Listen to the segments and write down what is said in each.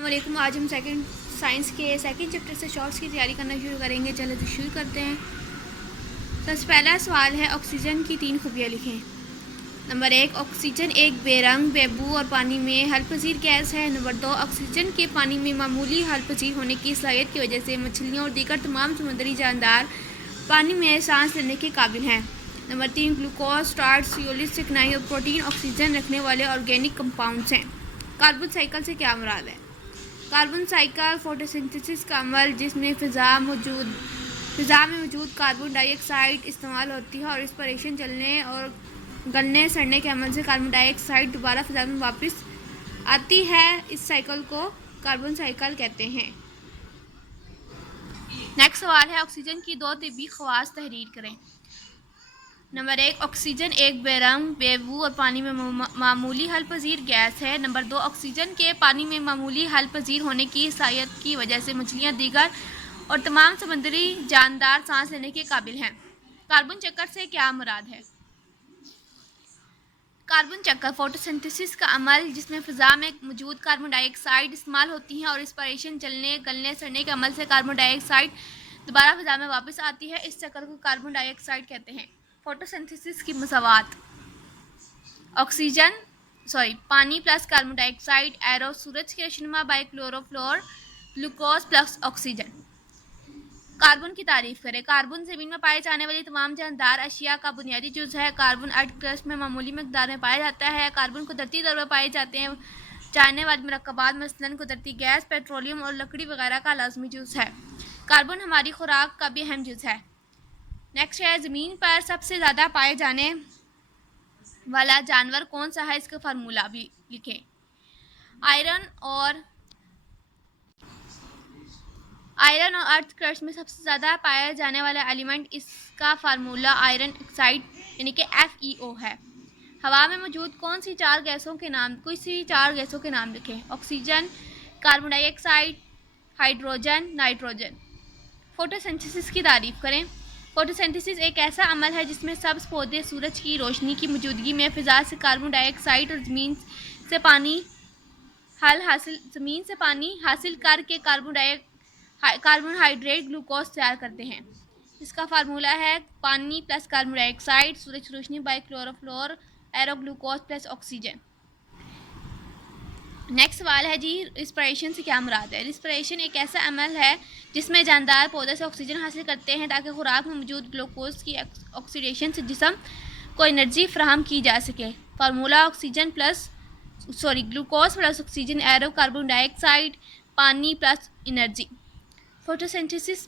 अस्सलामुअलैकुम। आज हम साइंस के सेकंड चैप्टर से शॉर्ट्स की तैयारी करना शुरू करेंगे। चलो तो शुरू करते हैं। सबसे पहला सवाल है, ऑक्सीजन की 3 खूबियाँ लिखें। नंबर 1, ऑक्सीजन एक बेरंग, बेबू और पानी में हलपजीर गैस है। नंबर 2, ऑक्सीजन के पानी में मामूली हलपजीर होने की सलाहियत की वजह से मछलियाँ और दीगर तमाम समुद्री जानदार पानी में सांस लेने के काबिल हैं। नंबर 3, ग्लूकोज, स्टार्च, सियोलिस, चिकनाई और प्रोटीन ऑक्सीजन रखने वाले ऑर्गेनिक कंपाउंड्स हैं। कार्बन साइकिल से क्या मुराद है? कार्बन साइकिल फोटोसिंथेसिस का अमल जिसमें फ़िज़ा में मौजूद कार्बन डाइऑक्साइड इस्तेमाल होती है और रिस्पिरेशन चलने और गलने सड़ने के अमल से कार्बन डाइऑक्साइड दोबारा फ़िज़ा में वापस आती है। इस साइकिल को कार्बन साइकिल कहते हैं। नेक्स्ट सवाल है, ऑक्सीजन की 2 तिब्बी ख़वास तहरीर करें। नंबर 1, ऑक्सीजन एक बेरंग, बेबू और पानी में मामूली हलपजीर गैस है। नंबर 2, ऑक्सीजन के पानी में मामूली हलपजीर होने की सलाहियत की वजह से मछलियाँ, दीगर और तमाम समुद्री जानदार सांस लेने के काबिल हैं। कार्बन चक्कर से क्या मुराद है? कार्बन चक्कर फोटोसिंथेसिस का अमल जिसमें फ़िज़ा में मौजूद कार्बन डाइऑक्साइड इस्तेमाल होती है और रिस्पिरेशन चलने, गलने, सड़ने के अमल से कार्बन डाइऑक्साइड दोबारा फ़िज़ा में वापस आती है। इस चक्कर को कार्बन डाइऑक्साइड कहते हैं। फोटोसिंथेसिस की मसावात, पानी प्लस कार्बन डाइऑक्साइड, एरो सूरज की रोशनुमा by chlorophyll, glucose plus oxygen. Carbon की तारीफ करें। कार्बन ज़मीन में पाए जाने वाली तमाम जानदार अशिया का बुनियादी जुज़ है। कार्बन अर्थ क्रस्ट में मामूली मकदार में पाया जाता है। कार्बन कुदरती तौर पर पाए जाने वाले मरकबात मसलन कुदरती गैस, पेट्रोलियम और लकड़ी वगैरह का लाजमी जुज़ है। कार्बन हमारी खुराक का भी अहम जुज़ है। नेक्स्ट है, ज़मीन पर सबसे ज़्यादा पाए जाने वाला जानवर कौन सा है? इसका फार्मूला भी लिखें। आयरन और अर्थ क्रस्ट में सबसे ज़्यादा पाया जाने वाला एलिमेंट, इसका फार्मूला आयरन ऑक्साइड यानी कि FeO है। हवा में मौजूद कोई सी 4 गैसों के नाम लिखें। Oxygen, carbon dioxide, hydrogen, nitrogen. Photosynthesis की तारीफ करें। फोटोसिंथेसिस एक ऐसा अमल है जिसमें सब्ज़ पौधे सूरज की रोशनी की मौजूदगी में फ़िज़ा से कार्बन डाइऑक्साइड और ज़मीन से पानी हासिल करके कार्बोहाइड्रेट ग्लूकोज तैयार करते हैं। इसका फार्मूला है पानी प्लस कार्बन डाइऑक्साइड, सूरज की रोशनी by chlorophyll, arrow glucose plus oxygen. Next सवाल है जी, रिस्पिरेशन से क्या मुराद है? रिस्पिरेशन एक ऐसा अमल है जिसमें जानदार पौधे से ऑक्सीजन हासिल करते हैं ताकि खुराक में मौजूद ग्लूकोज की ऑक्सीडेशन से जिस्म को एनर्जी फराहम की जा सके। Formula glucose plus oxygen, arrow carbon dioxide, पानी प्लस एनर्जी। फोटोसिंथेसिस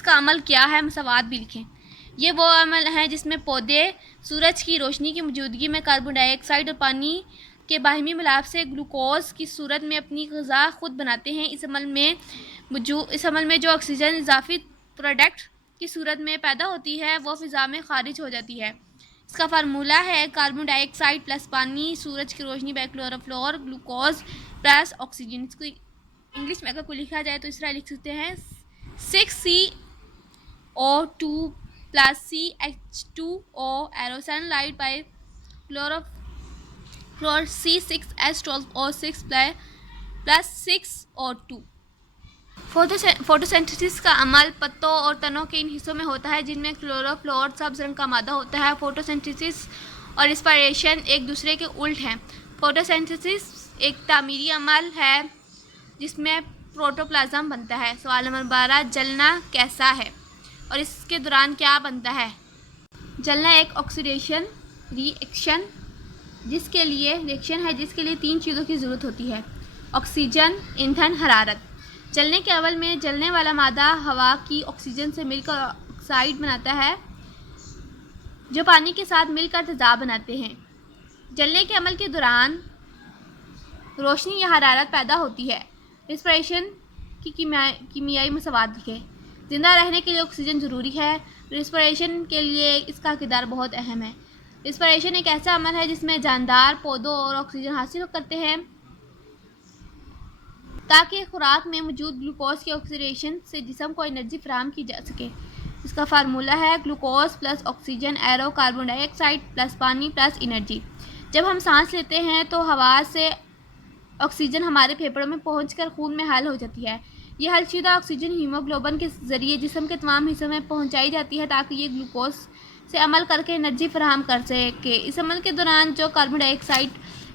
का अमल क्या है? मसावात भी लिखें। ये वो अमल है जिसमें पौधे सूरज की रोशनी की मौजूदगी में कार्बन डाइऑक्साइड और पानी के बाहिमी मिलाप से ग्लूकोज की सूरत में अपनी ग़िज़ा खुद बनाते हैं। इस अमल में जो ऑक्सीजन इजाफी प्रोडक्ट की सूरत में पैदा होती है वो फ़िज़ा में खारिज हो जाती है। इसका फार्मूला है कार्बन डाइऑक्साइड प्लस पानी, सूरज की रोशनी by chlorophyll, glucose plus oxygen. इसको इंग्लिश में अगर कोई लिखा जाए तो इस तरह लिख सकते हैं 6CO2 plus CH2O, arrow sunlight bye chlorofluoro, C6H12O6 plus 6O2। Photosynthesis का अमल पत्तों और तनों के इन हिस्सों में होता है जिनमें क्लोरोफ्लोर सब्ज़ रंग का मादा होता है। फोटोसिंथेसिस और रिस्पिरेशन एक दूसरे के उल्ट हैं। फोटोसिंथेसिस एक तामीरी अमल है जिसमें प्रोटोप्लाज्म बनता है। सवाल नंबर 12, जलना कैसा है और इसके दौरान क्या बनता है? जलना एक ऑक्सीडेशन रिएक्शन जिसके लिए 3 चीज़ों की ज़रूरत होती है: ऑक्सीजन, ईंधन, हरारत। जलने के अवल में जलने वाला मादा हवा की ऑक्सीजन से मिलकर ऑक्साइड बनाता है जो पानी के साथ मिलकर तेज़ाब बनाते हैं। जलने के अमल के दौरान रोशनी या हरारत पैदा होती है। रिस्पिरेशन की कीमियाई मसावात लिखें। ज़िंदा रहने के लिए ऑक्सीजन ज़रूरी है। रिस्पिरेशन के लिए इसका किरदार बहुत अहम है। रिस्पिरेशन एक ऐसा अमल है जिसमें जानदार पौधों और ऑक्सीजन हासिल करते हैं ताकि खुराक में मौजूद ग्लूकोज की ऑक्सीडेशन से जिस्म को एनर्जी फराहम की जा सके। इसका फार्मूला है glucose plus oxygen, arrow carbon dioxide plus पानी प्लस एनर्जी। जब हम सांस लेते हैं तो हवा से ऑक्सीजन हमारे फेफड़ों में पहुंचकर खून में हल हो जाती है। यह हलशुदा ऑक्सीजन हीमोग्लोबिन के ज़रिए जिस्म के तमाम हिस्सों में पहुंचाई जाती है ताकि ये ग्लूकोज से अमल करके एनर्जी फराहम कर सके। इस अमल के दौरान जो कार्बन डाइऑक्साइड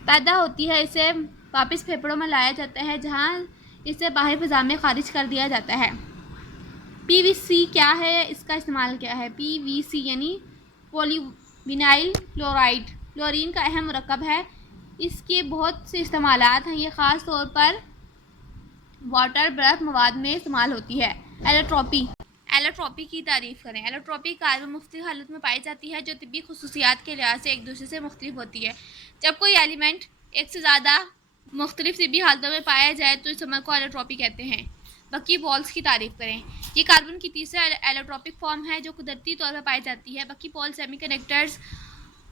पैदा होती है इसे वापस फेफड़ों में लाया जाता है, जहाँ इसे बाहर फ़िज़ा में खारिज कर दिया जाता है। पीवीसी क्या है, इसका इस्तेमाल क्या है? पीवीसी यानी पॉलीविनाइल क्लोराइड क्लोरीन का अहम मरकब है। इसके बहुत से इस्तेमालात हैं। ये ख़ास तौर पर वाटर बर्फ मवाद में इस्तेमाल होती है। एलोट्रॉपी की तारीफ़ करें। एलोट्रॉपी कार्बन मुख्तलिफ हालत में पाई जाती है जो तिब्बी खसूसियात के लिहाज से एक दूसरे से मुख्तलिफ होती है। जब कोई एलिमेंट एक से ज़्यादा मुख्तलिफ तिब्बी हालतों में पाया जाए तो इस अमल को एलोट्रॉपी कहते हैं। बकी बॉल्स की तारीफ़ करें। ये कार्बन की तीसरा एलोट्रॉपिक फॉर्म है जो कुदरती तौर पर पाई जाती है। बकी बॉल सेमीकंडक्टर्स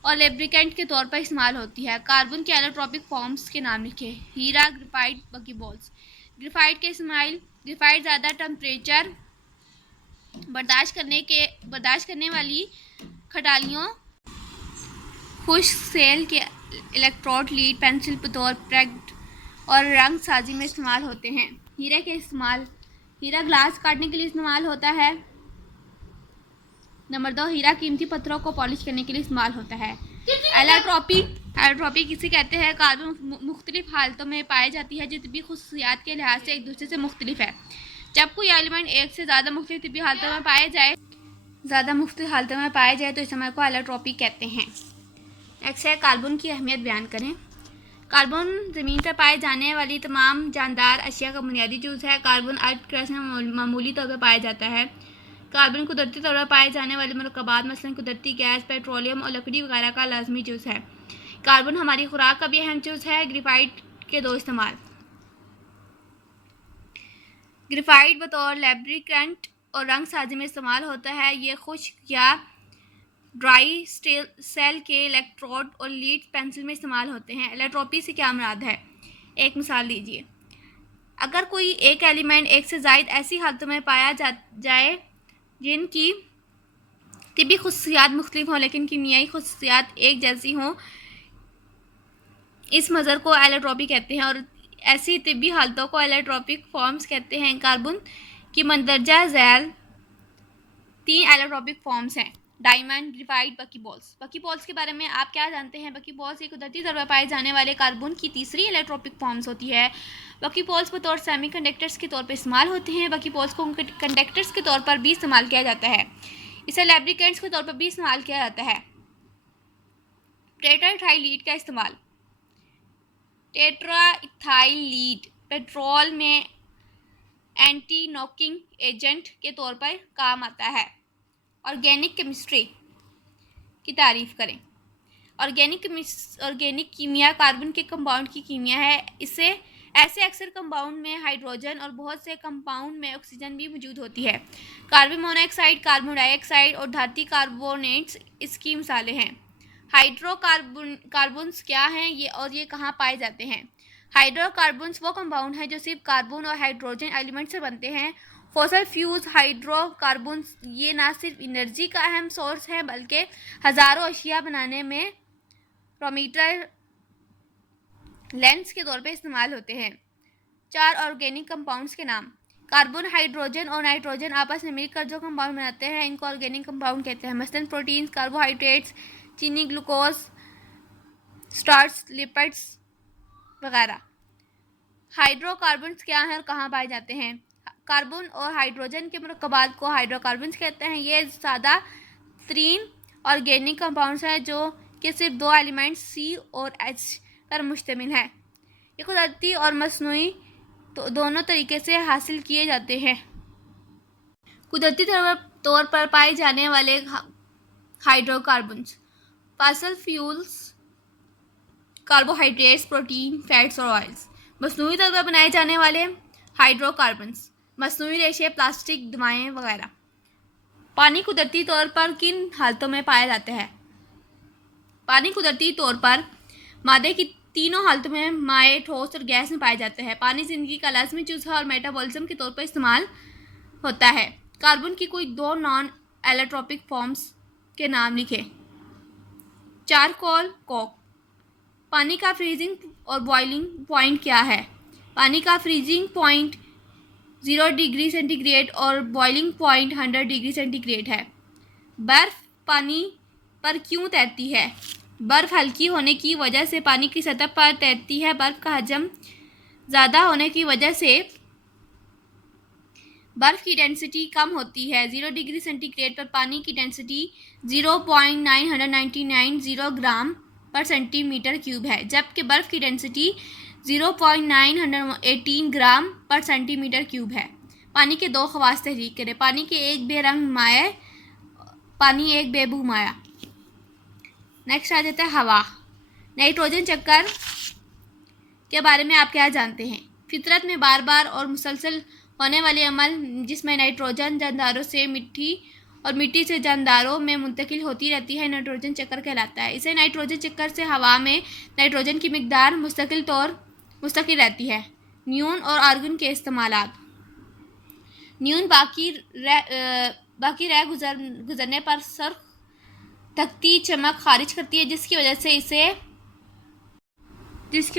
और लेब्रिकेंट के तौर पर इस्तेमाल होती है। कार्बन के एलोट्रॉपिक फॉर्म्स के नाम लिखे। हीरा, ग्रेफाइट, बकी बॉल्स। ग्रेफाइट के इस्तेमाल। ग्रेफाइट ज़्यादा टेम्परेचर बर्दाश्त करने वाली खटालियों, खुश्क सेल के इलेक्ट्रोड, लीड, पेंसिल, पितौल, प्रेग्ड और रंग साजी में इस्तेमाल होते हैं। हीरे के इस्तेमाल। हीरा ग्लास काटने के लिए इस्तेमाल होता है। नंबर 2, हीरा कीमती पत्थरों को पॉलिश करने के लिए इस्तेमाल होता है। एलोट्रॉपी किसे कहते हैं? कार्बन मुख्तलिफ हालतों में पाई जाती है जो तिब्बी खसूसियात के लिहाज से एक दूसरे से मुख्तलिफ है। जब कोई एलिमेंट एक से ज़्यादा मुख्तलिफ तिब्बी हालतों में पाए जाए तो इस अमल को एलोट्रॉपी कहते हैं। नेक्स्ट है कार्बन की अहमियत बयान करें। कार्बन ज़मीन पर पाए जाने वाली तमाम जानदार अशिया का बुनियादी जुज़ है। कार्बन अर्थ क्रस्ट में मामूली तौर पर पाया जाता है। कार्बन कुदरती तौर पर पाए जाने वाले मरकबात मसलन कुदरती गैस, पेट्रोलियम और लकड़ी वगैरह का लाजमी जुज़ है। कार्बन हमारी खुराक का भी अहम जुज़ है। ग्रेफाइट के 2 इस्तेमाल। ग्रेफाइट बतौर लैब्रिकेंट और रंग साजी में इस्तेमाल होता है। ये खुश्क या ड्राई सेल के इलेक्ट्रोड और लीड, पेंसिल में इस्तेमाल होते हैं। एलोट्रॉपी से क्या मुराद है? एक मिसाल लीजिए। अगर कोई एक एलिमेंट एक से ज़ायद ऐसी हालतों में पाया जाए जिनकी तिब्बी खसूसियात मुख्तलिफ हों लेकिन कीमियाई खसूसियात एक जैसी हों, इस मज़र को एलोट्रॉपी कहते हैं और ऐसी तिब्बी हालतों को एलोट्रॉपिक फॉर्म्स कहते हैं। कार्बन की मंदरजा झैल 3 एलोट्रॉपिक फॉर्म्स हैं: डायमंड, ग्रेफाइट, बकी बॉल्स। बकी बॉल्स के बारे में आप क्या जानते हैं? बकी बॉल्स एक कुदरती तौर पर पाए जाने वाले कार्बन की तीसरी एलोट्रॉपिक फॉर्म्स होती है। बकी बॉल्स बतौर सेमीकंडक्टर्स के तौर पर इस्तेमाल होते हैं। बकी बॉल्स को कंडक्टर्स के तौर पर भी इस्तेमाल किया जाता है। इसे लैब्रिकेंट्स के तौर पर भी इस्तेमाल किया जाता है। टेट्राइथाइल लीड का इस्तेमाल। टेट्राइथाइल लीड पेट्रोल में एंटी नॉकिंग एजेंट के तौर पर काम आता है। ऑर्गेनिक केमिस्ट्री की तारीफ़ करें। ऑर्गेनिक कीमिया कार्बन के कंपाउंड की कीमिया है। इससे ऐसे अक्सर कंपाउंड में हाइड्रोजन और बहुत से कंपाउंड में ऑक्सीजन भी मौजूद होती है। कार्बन मोनोऑक्साइड, कार्बन डाइऑक्साइड और धाती कार्बोनेट्स इसकी मिसालें हैं। हाइड्रोकार्बन्स क्या हैं ये कहाँ पाए जाते हैं? हाइड्रोकार्बन्स वो कंपाउंड हैं जो सिर्फ कार्बन और हाइड्रोजन एलिमेंट से बनते हैं। फॉसल फ्यूल्स हाइड्रोकार्बन्स ये ना सिर्फ एनर्जी का अहम सोर्स है बल्कि हज़ारों अशिया बनाने में रॉ लेंस के तौर पे इस्तेमाल होते हैं। 4 ऑर्गेनिक कंपाउंड्स के नाम। कार्बन, हाइड्रोजन और नाइट्रोजन आपस में मिलकर जो कंपाउंड बनाते हैं इनको ऑर्गेनिक कंपाउंड कहते हैं। मसलन प्रोटीन्स, कार्बोहाइड्रेट्स, चीनी, ग्लूकोज, स्टार्च, लिपिड्स वगैरह। हाइड्रोकार्बन्स क्या हैं और कहाँ पाए जाते हैं? कार्बन और हाइड्रोजन के मरकबात को हाइड्रोकार्बन्स कहते हैं। ये सादा तरीन ऑर्गेनिक कंपाउंड्स हैं जो कि सिर्फ 2 एलिमेंट्स C और H पर मुश्तमिल है। ये कुदरती और मसनूई तो दोनों तरीके से हासिल किए जाते हैं। कुदरती तौर पर पाए जाने वाले hydrocarbons: fossil fuels, carbohydrates, protein, fats और ऑयल्स। मसनूई तौर पर बनाए जाने वाले हाइड्रोकार्बन्स: मसनूई रेशे, प्लास्टिक, दवाएं वगैरह। पानी कुदरती तौर पर किन हालतों में पाया जाता है? पानी कुदरती तौर पर मादे की तीनों हालतों में माए, ठोस और गैस में पाया जाता है। पानी जिंदगी का लाजमी जुज़ है और मेटाबॉलिज्म के तौर पर इस्तेमाल होता है। कार्बन की कोई 2 नॉन एलोट्रॉपिक फॉर्म्स के नाम लिखे। Charcoal, Coke. पानी का फ्रीजिंग और बॉइलिंग पॉइंट क्या है? पानी का फ्रीजिंग पॉइंट 0 डिग्री सेंटीग्रेड और बॉइलिंग पॉइंट 100 डिग्री सेंटीग्रेड है। बर्फ़ पानी पर क्यों तैरती है? बर्फ़ हल्की होने की वजह से पानी की सतह पर तैरती है। बर्फ़ का हजम ज़्यादा होने की वजह से बर्फ़ की डेंसिटी कम होती है। 0 डिग्री सेंटीग्रेड पर पानी की डेंसिटी 0.999 ग्राम पर सेंटीमीटर क्यूब है, जबकि बर्फ़ की डेंसिटी 0.918 ग्राम पर सेंटीमीटर क्यूब है। पानी के दो खवास तहरीक करें। पानी के एक बेरंग माया, पानी एक बेबू माया। नेक्स्ट आ जाता है हवा। नाइट्रोजन चक्कर के बारे में आप क्या जानते हैं? फितरत में बार बार और मुसलसल होने वाले अमल जिसमें नाइट्रोजन जानदारों से मिट्टी और मिट्टी से जानदारों में मुंतकिल होती रहती है, नाइट्रोजन चक्कर कहलाता है। इसे नाइट्रोजन चक्कर से हवा में नाइट्रोजन की मिकदार मुस्तकिल रहती है। न्यून और आर्गन के इस्तेमालात। न्यून बाकी रह गुजरने पर सर्ख तख्ती चमक खारिज करती है, जिसकी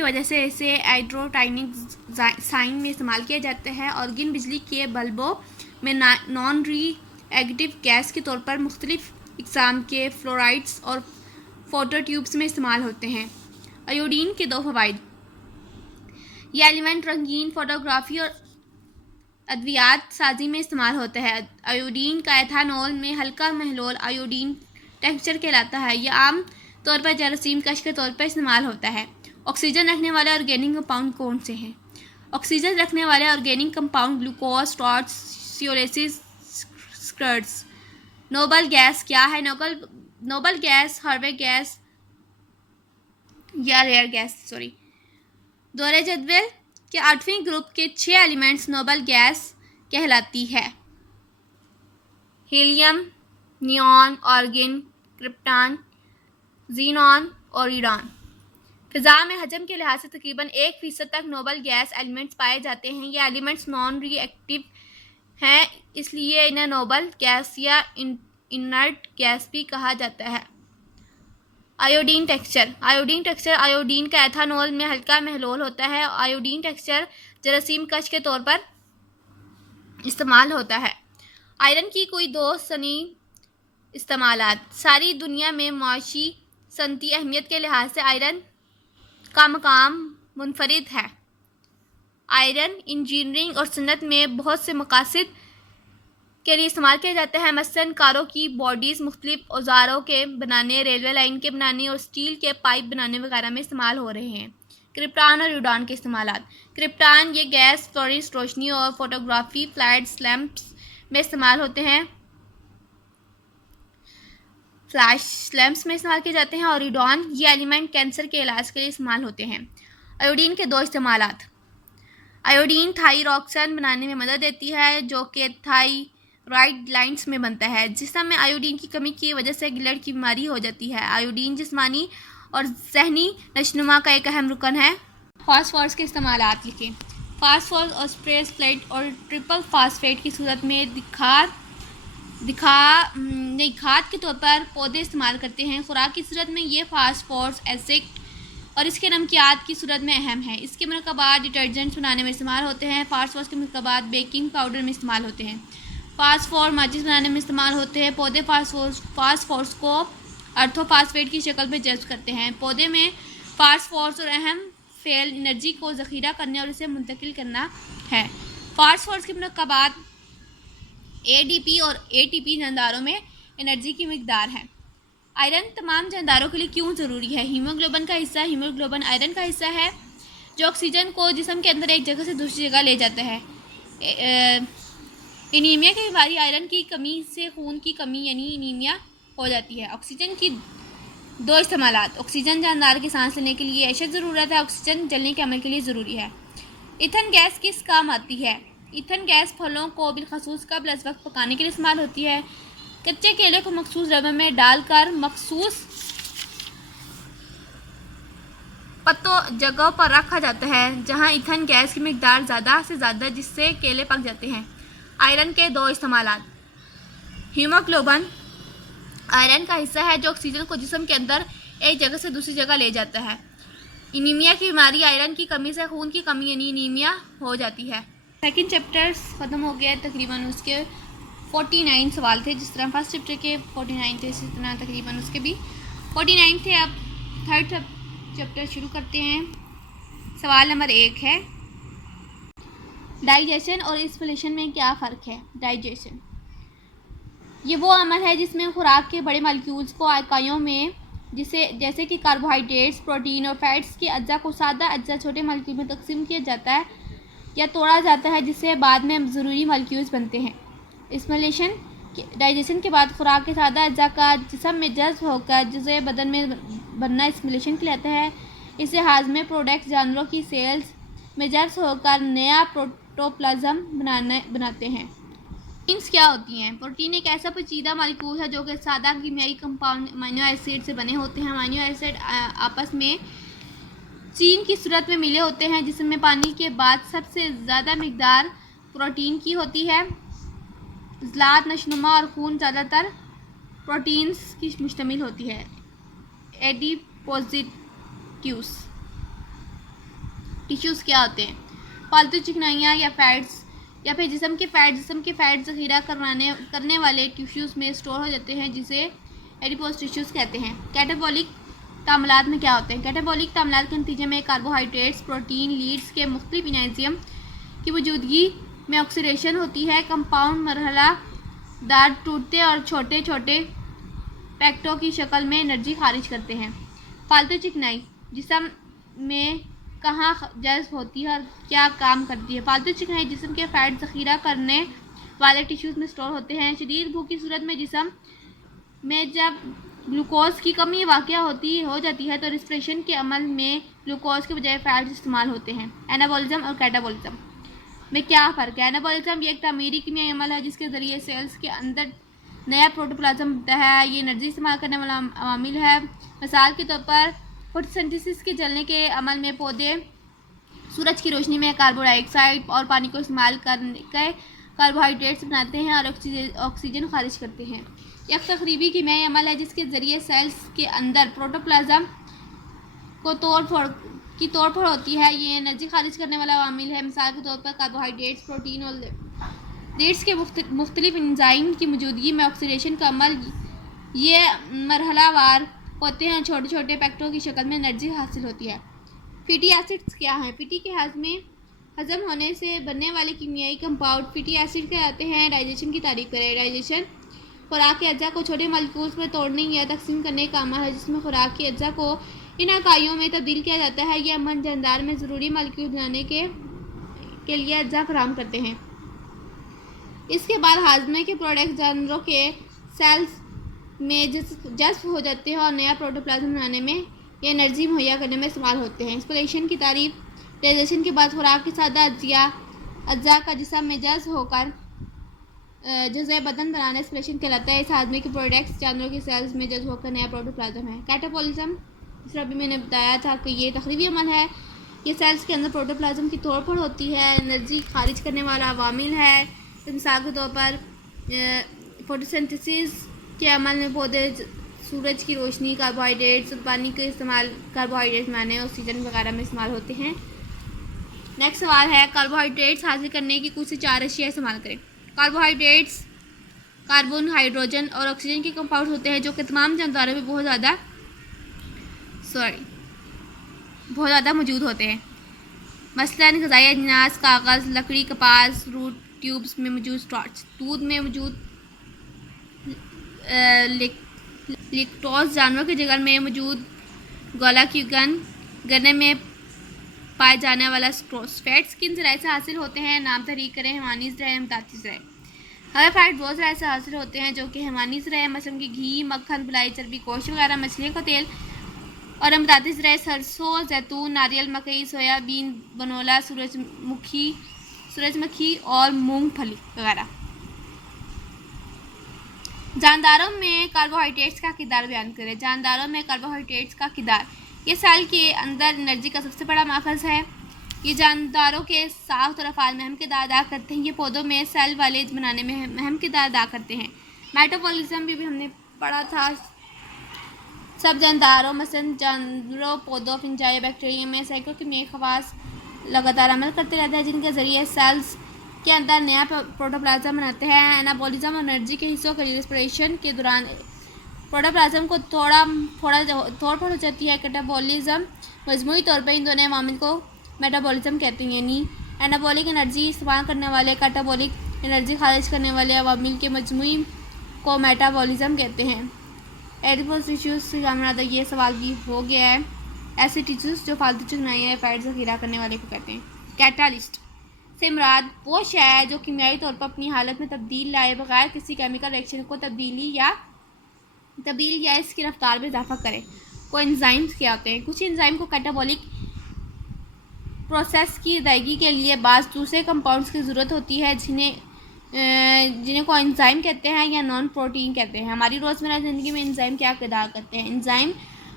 वजह से इसे हाइड्रोटाइनिक साइन में इस्तेमाल किया जाता है। ऑर्गन बिजली के बल्बों में नॉन रिएक्टिव गैस के तौर पर मुख्तलिफ इक़साम के फ्लोराइड्स और फोटो ट्यूब्स में इस्तेमाल होते हैं। आयोडीन के दो फ़वाइद। यह एलिमेंट रंगीन फोटोग्राफी और अद्वियात साजी में इस्तेमाल होता है। आयोडीन का एथानॉल में हल्का महलोल आयोडीन टेक्सचर कहलाता है। यह आम तौर पर जरासीम कश के तौर पर इस्तेमाल होता है। ऑक्सीजन रखने वाले ऑर्गेनिक कंपाउंड कौन से हैं? ऑक्सीजन रखने वाले ऑर्गेनिक कंपाउंड ग्लूकोज, टॉर्च, सियोलिसिस, स्कर्ट्स। नोबल गैस क्या है? नोबल गैस हार्वे गैस या रेयर गैस दोहरे जदवल के 8वें ग्रुप के 6 एलिमेंट्स नोबल गैस कहलाती है। Helium, neon, argon, krypton, xenon और ईरान। फ़िज़ा में हजम के लिहाज से तकरीबन 1% तक नोबल गैस एलिमेंट्स पाए जाते हैं। ये एलिमेंट्स नॉन रिएक्टिव हैं, इसलिए इन्हें नोबल गैस या इनर्ट गैस भी कहा जाता है। Iodine texture. आयोडीन का एथानॉल में हल्का महलोल होता है। आयोडीन टेक्सचर जरासीम कश के तौर पर इस्तेमाल होता है। आयरन की कोई दो सनी इस्तेमालात। सारी दुनिया में माशी सनती अहमियत के लिहाज से आयरन का मकाम मुनफरिद है। आयरन इंजीनियरिंग और सनत में बहुत से मकासद के लिए इस्तेमाल किया जाता है। मसलन कारों की बॉडीज़, मुख्तलिफ औजारों के बनाने, रेलवे लाइन के बनाने और स्टील के पाइप बनाने वगैरह में इस्तेमाल हो रहे हैं। क्रिप्टॉन और यूडान के इस्तेमालात। क्रिप्टॉन ये गैस फ्लोरेंस रोशनी और फोटोग्राफी फ्लैश लैंप्स में इस्तेमाल होते हैं, इस्तेमाल किए जाते हैं। और यूडान ये एलिमेंट कैंसर के इलाज के लिए इस्तेमाल होते हैं। आयोडीन के दो इस्तेमालात। आयोडीन थायरॉक्सिन बनाने में मदद देती है, जो कि थायराइड ग्लैंड्स में बनता है। जिस्म में आयोडीन की कमी की वजह से गिलहड़ की बीमारी हो जाती है। आयोडीन जिस्मानी और जहनी नशनुमा का एक अहम रुकन है। फास्फोरस के इस्तेमालात लिखें। फास्फोरस और स्प्रेसफ्लेट और ट्रिपल फास्फेट की सूरत में खाद के तौर पर पौधे इस्तेमाल करते हैं। खुराक की सूरत में ये फास्फोरस एसिड और इसके नमकियात की सूरत में अहम है। इसके मरकबात डिटर्जेंट्स बनाने में इस्तेमाल होते हैं। फास्फोरस के मरकबात बेकिंग पाउडर में इस्तेमाल होते हैं। फास्फोर माचिस बनाने में इस्तेमाल होते हैं। पौधे फास्फोरस को अर्थोफास्फेट की शक्ल में जज्ब करते हैं। पौधे में फास्फोरस और अहम फेल एनर्जी को ज़ख़ीरा करने और इसे मुंतकिल करना है। फास्फोरस के मरकबात ADP और ATP जानदारों में एनर्जी की मिकदार है। आयरन तमाम जानदारों के लिए क्यों ज़रूरी है? हीमोग्लोबिन का हिस्सा। हीमोग्लोबिन आयरन का हिस्सा है जो ऑक्सीजन को जिस्म के अंदर एक जगह से दूसरी जगह ले जाता है। एनीमिया की बीमारी आयरन की कमी से खून की कमी यानी एनीमिया हो जाती है। ऑक्सीजन की दो इस्तेमालात। ऑक्सीजन जानदार के सांस लेने के लिए अशद ज़रूरत है। ऑक्सीजन जलने के अमल के लिए ज़रूरी है। ईथन गैस किस काम आती है? ईथन गैस फलों को बिलखसूस कब्ल अज़ वक्त पकाने के लिए इस्तेमाल होती है। कच्चे केले को मखसूस रबर में डालकर मखसूस पत्तों जगहों पर रखा जाता है जहां ईथन गैस की मिकदार ज़्यादा से ज़्यादा, जिससे केले पक जाते हैं। आयरन के दो इस्तेमालात। हीमोग्लोबिन आयरन का हिस्सा है जो ऑक्सीजन को जिस्म के अंदर एक जगह से दूसरी जगह ले जाता है। एनीमिया की बीमारी आयरन की कमी से खून की कमी यानी एनीमिया हो जाती है। सेकंड चैप्टर्स ख़त्म हो गया, तकरीबन उसके 49 सवाल थे। जिस तरह फर्स्ट चैप्टर के 49 थे इसी तरह तकरीबन उसके भी 49 थे। अब थर्ड चैप्टर शुरू करते हैं। सवाल नंबर 1 है, डाइजेशन और एस्पिरेशन में क्या फ़र्क है। डाइजेशन ये वो अमल है जिसमें खुराक के बड़े मॉलिक्यूल्स को इकाइयों में जैसे कि कार्बोहाइड्रेट्स, प्रोटीन और फैट्स के अज्जा को सादा अज्जा छोटे मॉलिक्यूल में तकसीम किया जाता है या तोड़ा जाता है, जिससे बाद में ज़रूरी मॉलिक्यूल्स बनते हैं। एस्पिरेशन डाइजेशन के बाद खुराक के सादा अज्जा का जिस्म में जज्ब होकर जिसे बदन में बनना एस्पिरेशन कहलाता है। इसे हाजमे प्रोडक्ट्स जानवरों की सेल्स में जज्ब होकर नया प्रोटोप्लाज्म बनाते हैं। प्रोटीन्स क्या होती हैं। प्रोटीन एक ऐसा पेचीदा मॉलिक्यूल है जो कि सादा कीमियाई कंपाउंड अमीनो एसिड से बने होते हैं। अमीनो एसिड आपस में चीन की सूरत में मिले होते हैं, जिसमें पानी के बाद सबसे ज़्यादा मिकदार प्रोटीन की होती है। इज़लात, नशनुमा और खून ज़्यादातर प्रोटीन्स की मुश्तमिल होती है। एडिपोजिट्यूस टिश्यूज़ क्या होते हैं। पालतू चिकनाइयाँ या फैट्स या फिर जिस्म के फैट ज़ख़ीरा करने वाले टिश्यूज़ में स्टोर हो जाते हैं, जिसे एडिपोज टिश्यूज़ कहते हैं। कैटाबॉलिक तामलात में क्या होते हैं। कैटाबॉलिक तामलात के नतीजे में कार्बोहाइड्रेट्स, प्रोटीन, लीड्स के मुख्तलिफ एंजाइम की मौजूदगी में ऑक्सीडेशन होती है। कंपाउंड मरहला दार टूटते और छोटे छोटे पैकेटों की शक्ल में एनर्जी खारिज करते हैं। पालतू चिकनाई जिस्म में कहाँ जज्ब होती है और क्या काम करती है। फालतू चिकनाई जिस्म के फैट ज़ख़ीरा करने वाले टिश्यूज़ में स्टोर होते हैं। शदीद भूख की सूरत में जिस्म में जब ग्लूकोज की कमी वाक़या हो जाती है तो रेस्पिरेशन के अमल में ग्लूकोज के बजाय फैट्स इस्तेमाल होते हैं। एनाबॉलिज्म और कैटाबॉलिज्म में क्या फ़र्क है। एनाबॉलिज्म ये एक तामीरी कीमियाई अमल है जिसके ज़रिए सेल्स के अंदर नया प्रोटोप्लाज्म बनता है। ये एनर्जी इस्तेमाल करने वाला अवामिल है। मिसाल के तौर पर फोटोसिंथेसिस के जलने के अमल में पौधे सूरज की रोशनी में कार्बन डाइऑक्साइड और पानी को इस्तेमाल करके कार्बोहाइड्रेट्स बनाते हैं और ऑक्सीजन खारिज करते हैं। यह तकरीबी कीमियाई अमल है जिसके ज़रिए सेल्स के अंदर प्रोटोप्लाज्म को तोड़फोड़ होती है। ये एनर्जी खारिज करने वाला अवामिल है। मिसाल के तौर पर कार्बोहाइड्रेट्स, प्रोटीन और लीड्स के मुख्तलिफ एंजाइम की मौजूदगी में ऑक्सीडेशन का अमल ये मरहलावार होते हैं। छोटे छोटे पैकेटों की शक्ल में एनर्जी हासिल होती है। फैटी एसिड्स क्या हैं। फैटी के हज़म होने से बनने वाले कीमियाई कंपाउंड फैटी एसिड कहलाते हैं। डाइजेशन की तारीफ करें। डाइजेशन खुराक के अज्जा को छोटे मॉलिक्यूल्स में तोड़ने या तकसीम करने का अमल है, जिसमें खुराक के अज्जा को इन इकाइयों में तब्दील किया जाता है। यह अमल जानदार में ज़रूरी मॉलिक्यूल बनाने के लिए अज्जा फराहम करते हैं। इसके बाद हाजमे के प्रोडक्ट्स जानवरों के सेल्स में जज्ब हो जाते हैं और नया प्रोटोप्लाज्म बनाने में या एनर्जी मुहैया करने में इस्तेमाल होते हैं। एस्पिरेशन की तारीफ डाइजेशन के बाद खुराक के सादा अज्जा का जिस्म में जज्ब होकर जज़े बदन बनाना एस्पिरेशन कहलाता है। इस हाजमे के प्रोडक्ट्स जानवरों के सेल्स में जज्ब होकर नया प्रोटोप्लाज्म है। कैटाबॉलिज्म जिस तरह भी मैंने बताया था कि ये तकरीबी अमल है। ये सेल्स के अंदर प्रोटोप्लाज्म की तोड़फोड़ होती है, एनर्जी खारिज करने वाला अवामिल है। मिसाल के तौर पर फोटोसिंथेसिस के अमल में पौधे सूरज की रोशनी, कार्बोहाइड्रेट्स और पानी के इस्तेमाल कार्बोहाइड्रेट्स बनाने, ऑक्सीजन वगैरह में इस्तेमाल होते हैं। नेक्स्ट सवाल है, कार्बोहाइड्रेट्स हासिल करने की कुछ से 4 अशिया इस्तेमाल करें। कार्बोहाइड्रेट्स कार्बन, हाइड्रोजन और ऑक्सीजन के कंपाउंड होते हैं जो कि तमाम जानदारों में बहुत ज़्यादा मौजूद होते हैं। मसलन ग़िज़ाई अजनास, कागज़, लकड़ी, कपास, रूट ट्यूब्स में मौजूद स्टार्च, दूध में मौजूद लैक्टोज, जानवरों के जिगर में मौजूद ग्लूकागॉन, गन्ने में पाए जाने वाला स्ट्रोस। फैट्स किन ज़राए से हासिल होते हैं। नाम तहरीक करें। हैवानी ज़राए, अमताती ज़राए। हर फैट वो ज़राए से हासिल होते हैं जो कि हैवानी ज़राए मसलन कि घी, मक्खन, मलाई, चर्बी, गोश्त वगैरह, मछलियों का तेल, और अमताती ज़राए सरसों, जैतून, नारियल, मकई, सोयाबीन, बनोला, सूरजमुखी और मूंगफली वगैरह। जानदारों में कार्बोहाइड्रेट्स का किरदार बयान करें। जानदारों में कार्बोहाइड्रेट्स का किरदार, ये सेल के अंदर एनर्जी का सबसे बड़ा माखज़ है। ये जानदारों के साफ और अफ़ाल में अहम किरदार अदा करते हैं। ये पौधों में सेल वालेज बनाने में अहम किरदार अदा करते हैं। मेटाबॉलिज्म भी हमने पढ़ा था। सब जानदारों मसलन जानवरों, पौधों, फंजाई, बैक्टीरिया में सैकड़ों कीमियाई खवास लगातार अमल करते रहते हैं, जिनके ज़रिए सेल्स के अंदर नया प्रोटोप्लाज्म बनाते हैं। एनाबॉलिज्म और एनर्जी के हिस्सों के रेस्पिरेशन के दौरान प्रोटोप्लाज्म को तोड़ फोड़ हो जाती है। कैटाबॉलिज्म मजमूई तौर पर इन दोनों अवामिल को मेटाबॉलिज्म कहते हैं, यानी एनाबॉलिक एनर्जी इस्तेमाल करने वाले, कैटाबॉलिक एनर्जी खारिज करने वाले अवामिल के मजमूई को मेटाबॉलिज्म कहते हैं। एडिपोज टिश्यूज़ से हमारा ये सवाल भी हो गया है। ऐसे टिश्यूज़ जो फालतू चिकनाई या फैट ज़ख़ीरा करने वाले को कहते हैं। कैटालिस्ट से मुराद वो शय है जो कीमियाई तौर पर अपनी हालत में तब्दील लाए बगैर किसी केमिकल रिएक्शन को तब्दील या इसकी रफ्तार में इजाफा करे। कोई एंजाइम्स क्या होते हैं? कुछ एंजाइम को कैटाबॉलिक प्रोसेस की अदायगी के लिए बाज़ दूसरे कंपाउंड्स की ज़रूरत होती है, जिन्हें को एंजाइम कहते हैं या नॉन प्रोटीन कहते हैं। हमारी रोज़मर्रा ज़िंदगी में एंजाइम क्या किरदार करते हैं? एंजाइम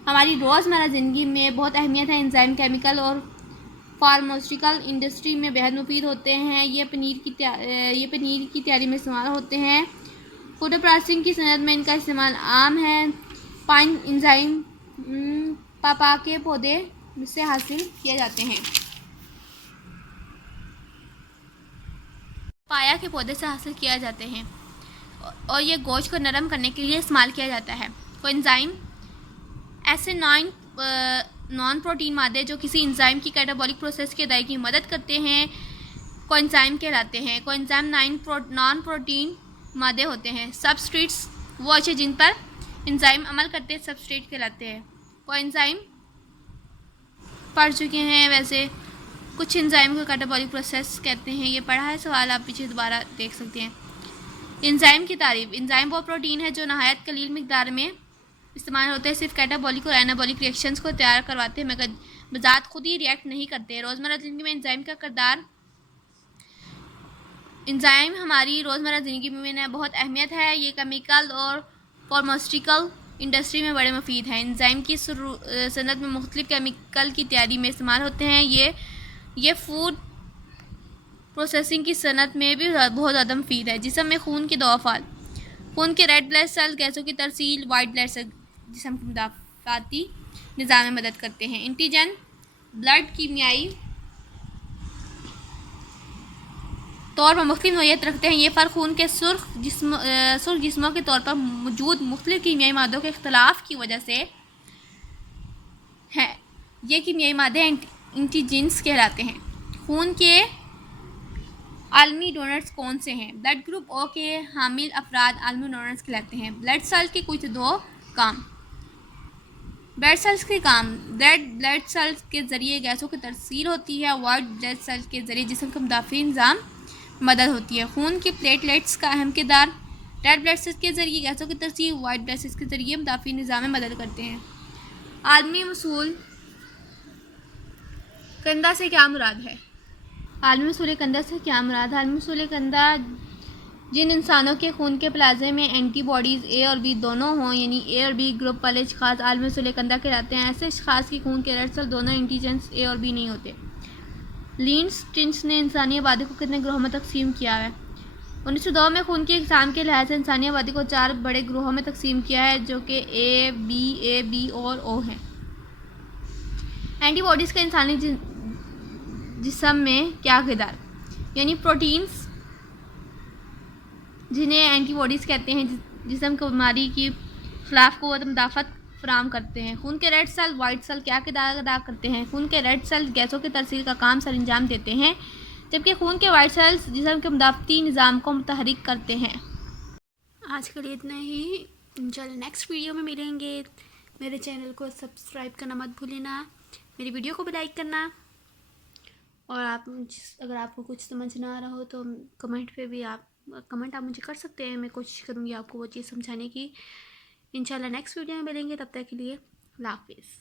हमारी रोज़मर्रा ज़िंदगी में बहुत अहमियत है। एंजाइम केमिकल और फार्मास्यूटिकल इंडस्ट्री में बेहद मुफीद होते हैं। ये पनीर की तैयारी में इस्तेमाल होते हैं। फूड प्रोसेसिंग की सनत में इनका इस्तेमाल आम है। पाइन एंजाइम पापा के पौधे से हासिल किए जाते हैं। पाया के पौधे से हासिल किया जाते हैं और ये गोश्त को नरम करने के लिए इस्तेमाल किया जाता है। कोएंजाइम ऐसे नॉन प्रोटीन मादे जो किसी एंजाइम की कैटाबॉलिक प्रोसेस की अदायगी की मदद करते हैं, कोएंजाइम कहलाते हैं। कोएंजाइम नॉन प्रोटीन मादे होते हैं। सबस्ट्रेट्स वो अच्छे जिन पर एंजाइम अमल करते हैं सबस्ट्रेट कहलाते हैं। कोएंजाइम पढ़ चुके हैं वैसे। कुछ एंजाइम को कैटाबॉलिक प्रोसेस कहते हैं, ये पढ़ा है सवाल, आप पीछे दोबारा देख सकते हैं। एंजाइम की तारीफ। एंजाइम वो प्रोटीन है जो नहायत कलील मिकदार में इस्तेमाल होते हैं, सिर्फ कैटाबॉलिक और एनाबॉलिक रिएक्शंस को तैयार करवाते हैं मगर बजात खुद ही रिएक्ट नहीं करते। रोज़मर्रा ज़िंदगी में एंजाइम का किरदार। एंजाइम हमारी रोज़मर्रा ज़िंदगी में बहुत अहमियत है। ये केमिकल और फार्मास्यूटिकल इंडस्ट्री में बड़े मुफीद हैं। एंजाइम की सनत में मुख्तलिफ केमिकल की तैयारी में इस्तेमाल होते हैं। ये फूड प्रोसेसिंग की सनत में भी बहुत ज़्यादा मुफीद है। जिस्म में खून के दो अफ़ाल, खून के रेड ब्लड सेल गैसों की तरसील, वाइट ब्लड सेल जिस्म के मुदाफ़ाती निज़ाम में मदद करते हैं। एंटीजन ब्लड कीमियाई तौर पर मुख्तलिफ नोयत रखते हैं। ये फ़र्क खून के सुर्ख जिस्मों के तौर पर मौजूद मुख्तलिफ कीमियाई मादों के इख्तलाफ की वजह से है। ये कीमियाई मादे एंटीजेंस कहलाते हैं। खून के आलमी डोनर्स कौन से हैं? ब्लड ग्रुप ओ के हामिल अफराद आलमी डोनर्स कहलाते हैं। ब्लड सेल के कुछ दो काम। ब्लड सेल्स के काम। रेड ब्लड सेल्स के ज़रिए गैसों की तरसील होती है। वाइट ब्लड सेल्स के ज़रिए जिस्म का मुदाफ़ी निज़ाम मदद होती है। खून के प्लेटलेट्स का अहम किरदार। रेड ब्लड सेल्स के ज़रिए गैसों की तरसील, वाइट ब्लड सेल्स के ज़रिए मुदाफ़ी निज़ाम में मदद करते हैं। आलमी मसूल कंधा से क्या मुराद है? आलमी मसूल कंधा से क्या मुराद? आलमी मसूल कंधा जिन इंसानों के खून के प्लाज्मा में एंटीबॉडीज़ ए और बी दोनों हों, यानी ए और बी ग्रुप वाले अशख़ास आलमी मसूल कंधा कहलाते हैं। ऐसे अशख़ास की खून के रेड सेल दोनों एंटीजेंस ए और बी नहीं होते। लिंस ने इंसानी आबादी को कितने ग्रोहों में तकसीम किया है? 1902 में खून की इकसाम के लिहाज से इंसानी आबादी को 4 बड़े ग्रोहों में तकसीम किया है, जो कि ए बी और ओ हैं। एंटीबॉडीज़ का इंसानी जिस्म में क्या किरदार? यानी प्रोटीन्स जिन्हें एंटीबॉडीज़ कहते हैं जिस्म को बीमारी की खिलाफ क़ुव्वत मुदाफ़त फराहम करते हैं। खून के रेड सेल वाइट सेल क्या किरदार अदा करते हैं? खून के रेड सेल गैसों की तरसील का काम सर अंजाम देते हैं, जबकि खून के वाइट सेल्स जिस्म के मुदाफ़ती निज़ाम को मुतहरिक करते हैं। आज के लिए इतना ही। इंशाल्लाह नेक्स्ट वीडियो में मिलेंगे। मेरे चैनल को सब्सक्राइब करना मत भूलना, मेरी वीडियो को भी लाइक करना, और अगर आपको कुछ समझ ना आ रहा हो तो कमेंट आप मुझे कर सकते हैं। मैं कोशिश करूँगी आपको वो चीज़ समझाने की। इंशाल्लाह नेक्स्ट वीडियो में मिलेंगे। तब तक के लिए अल्लाह हाफ़िज़।